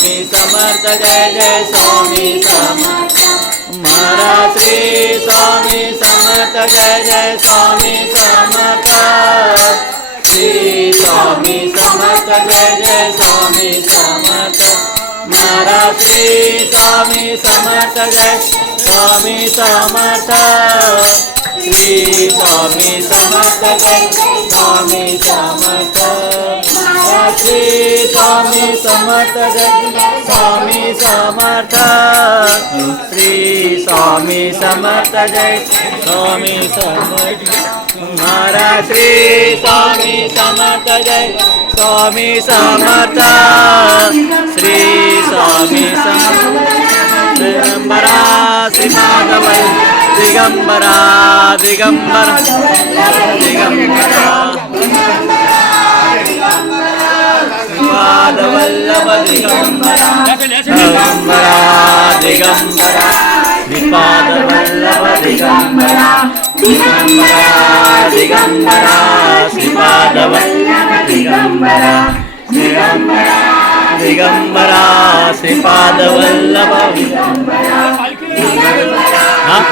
Swami Samarth Jai Jai Swami Samarth Maharaj Shri Swami Samarth Jai Jai Swami Samarth Shri Swami Samarth Jai Jai Swami Samarth Maharaj Shri Swami Samarth Jai Swami Samarth Shri Swami Samarth Jai Swami Samarth Shri Swami Samarth Jai Swami Samarth Shri Swami Samarth Jai Swami Samarth Maharaj Shri Swami Samarth Jai Swami Samarth Shri Swami Samarth Digambara Shri माधवल Digambara Digambara Digambara पादवल्लभ Digambara Digambara Digambara Shripadvallabh Digambara Digambara Digambara Shripadvallabh Digambara Digambara Digambara Shripadvallabh Digambara